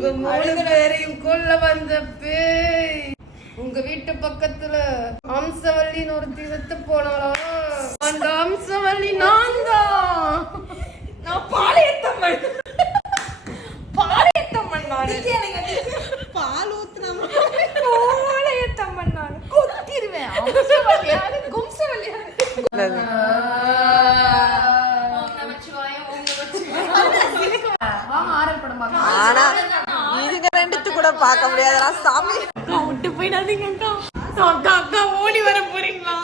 உங்க 3 பேரையும் கொல்ல வந்த பேய் உங்க வீட்டு பக்கத்துல அம்சவல்லின்னு ஒரு தீவத்து போனாலும் அந்த அம்சவல்லி நான் பாளையத்தம்மன் நான் பால் ஊத்துனாம பாளையத்தம்மன் நான் கொத்திடுவேன். அம்சவல்லியாரு கும்சவல்லியாரு ஆனா இதுங்க ரெண்டுத்து கூட பார்க்க முடியாதா சாமி. விட்டு போயிடாதீங்க அக்கா. அக்கா ஓடி வர போறீங்களா?